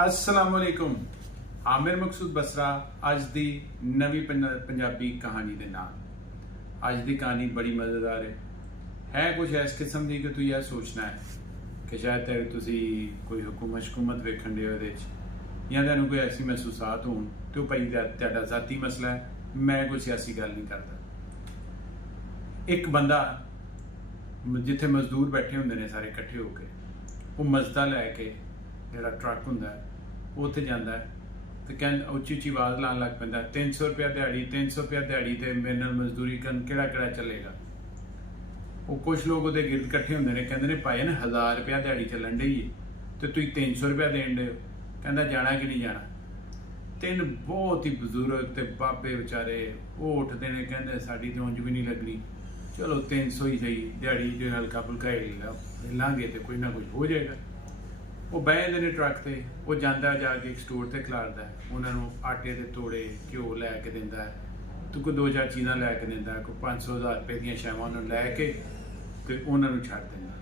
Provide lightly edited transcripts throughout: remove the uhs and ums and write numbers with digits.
अस्सलामुअलैकुम। आमिर मकसूद बसरा अज दी नवी पंजाबी कहानी दे नाल। अज दी कहानी बड़ी मज़ेदार है कुछ इस किस्म की कि तू यह सोचना है कि शायद तुसी कोई हुकूमत वेखण दे ओहदे च या तैनूं कोई ऐसी महसूसात होण तो भाई तुहाडा ज़ाती मसला है, मैं कोई सियासी गल नहीं करता। एक बंदा जिथे मजदूर बैठे होंदे ने सारे इकट्ठे होके, वो मजदा लैके जिहड़ा ट्रक हुंदा है उत्थे जांदा है तो कहन उच्ची उच्ची आवाज़ लान लग पैंदा 300 रुपया दिहाड़ी 300 रुपया दिहाड़ी ते मेरे नाल मजदूरी करन केड़ा चलेगा। वो कुछ लोग उहदे गिरद इकट्ठे होंदे ने, कहंदे ने भाई ना 1000 रुपया दिहाड़ी चलन डई है तो तुसीं 300 रुपया देण दे हो, कहंदा जाना कि नहीं जाना। तीन बहुत ही बजुर्ग ते बाबे बेचारे वो उठदे ने, कहंदे साडी ते उंज भी नहीं लगनी, चलो 300 ही सही दिहाड़ी जो हल्का फुल्का हिलांगे तो कोई ना कुछ हो जाएगा। वो बह जाते हैं ट्रक से, वो जाता जाके एक स्टोर से खिलारदा है, उन्होंने आटे के तोड़े घ्यो लैके दिंदा है, तो कोई 2-4 चीज़ां लैके दिंदा है, कोई 500-1000 रुपए दी शैवां उन्होंने लैके तो उन्होंने छड्ड दिंदा।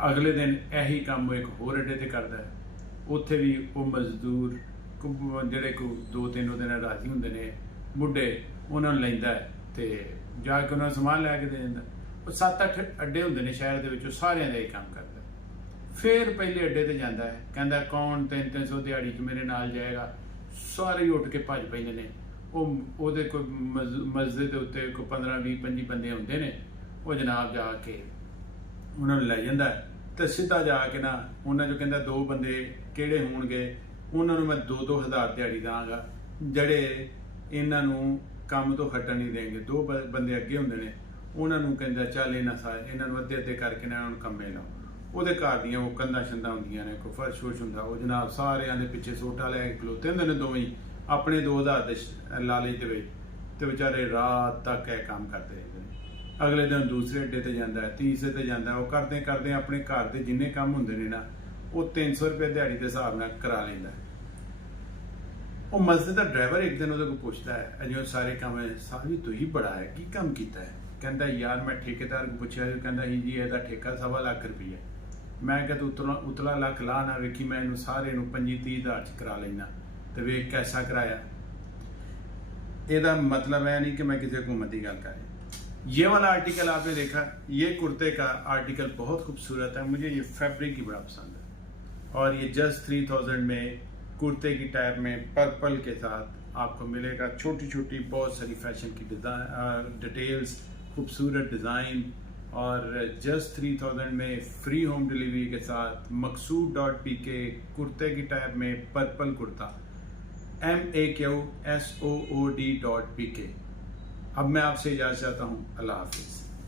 अगले दिन यही काम वो एक होर अड्डे ते करदा है, उत्थे भी वो मजदूर जिहड़े कोई 2-3 दिन राजी हुंदे ने बुढ़े, उन्होंने लैंदा है तो जाके उन्होंने समान लैके दे दिंदा। वो 7-8 अड्डे हुंदे ने शहर दे विच, सारियां दा यही काम करदा। फिर पहले अड्डे ते जांदा है, कहंदा कौन 300 दिहाड़ी च मेरे नाल जाएगा। सारे ही उठ के भज पैंदे ने। ओहदे कोई मस्जिद दे उत्ते कोई 15-20-25 बंदे हुंदे ने, वो जनाब जाके उन्होंने लै जांदा है ते सीधा जाके ना उन्हां जो कहंदा 2 बंदे किहड़े होणगे, उन्होंने मैं 2-2 हज़ार दिहाड़ी दांगा जिहड़े इन्हां नूं काम तो हटण नहीं देंगे। 2 बंदे अगे हुंदे ने, उन्होंने कहंदा चल इन्हां नूं अद्धे करके ना उन्होंने कम्मे लाओ। ਉਹਦੇ ਘਰ ਦੀਆਂ ਉਹ ਕੰਧਾਂ ਛੰਦਾਂ ਹੁੰਦੀਆਂ ਨੇ, ਕੋਈ ਫਰਸ਼ ਫੁਰਸ਼ ਹੁੰਦਾ, ਉਹ ਜਨਾਬ ਸਾਰਿਆਂ ਦੇ ਪਿੱਛੇ ਸੋਟਾ ਲੈ ਕੇ ਖਲੋਤੇ ਹੁੰਦੇ ਨੇ ਦੋਵੇਂ ਹੀ ਆਪਣੇ 2000 ਦੇ ਲਾਲਚ ਦੇ ਵਿੱਚ, ਤੇ ਵਿਚਾਰੇ ਰਾਤ ਤੱਕ ਇਹ ਕੰਮ ਕਰਦੇ ਰਹਿੰਦੇ ਨੇ। ਅਗਲੇ ਦਿਨ ਦੂਸਰੇ ਅੱਡੇ ਤੇ ਜਾਂਦਾ ਹੈ, ਤੀਸਰੇ ਤੇ ਜਾਂਦਾ, ਉਹ ਕਰਦੇ ਕਰਦੇ ਆਪਣੇ ਘਰ ਦੇ ਜਿੰਨੇ ਕੰਮ ਹੁੰਦੇ ਨੇ ਨਾ ਉਹ 300 ਰੁਪਏ ਦਿਹਾੜੀ ਦੇ ਹਿਸਾਬ ਨਾਲ ਕਰਾ ਲੈਂਦਾ। ਉਹ ਮਸਜਿਦ ਦਾ ਡਰਾਈਵਰ ਇੱਕ ਦਿਨ ਉਹਦੇ ਕੋਲ ਪੁੱਛਦਾ ਹੈ, ਅਜਿਹੇ ਸਾਰੇ ਕੰਮ ਸਾਰੀ ਤੂੰ ਹੀ ਬੜਾ ਹੈ, ਕੀ ਕੰਮ ਕੀਤਾ ਹੈ? ਕਹਿੰਦਾ ਯਾਰ ਮੈਂ ਠੇਕੇਦਾਰ ਨੂੰ ਪੁੱਛਿਆ, ਕਹਿੰਦਾ ਜੀ ਇਹਦਾ ਠੇਕਾ 1.25 ਲੱਖ ਰੁਪਈਆ। मैं क्या तू उतला लख ला ना वेखी, मैं इनू सारे 25-30 हज़ार च करा लेना, तो वेख कैसा कराया। ਇਹਦਾ मतलब है नहीं कि मैं किसी हुकूमत की गल कर रहा। ये वाला आर्टिकल आपने देखा, ये कुर्ते का आर्टिकल बहुत खूबसूरत है, मुझे ये फैब्रिक ही बड़ा पसंद है। और ये जस्ट 3000 में कुर्ते की टाइप में पर्पल के साथ आपको मिलेगा। छोटी छोटी बहुत सारी फैशन की डिटेल्स, खूबसूरत डिज़ाइन, और जस्ट 3000 में फ्री होम डिलीवरी के साथ मकसूद.pk कुर्ते की टाइप में पर्पल कुर्ता MAQSOOD.pk। अब मैं आपसे इजाज़त चाहता हूँ, अल्लाह हाफिज़।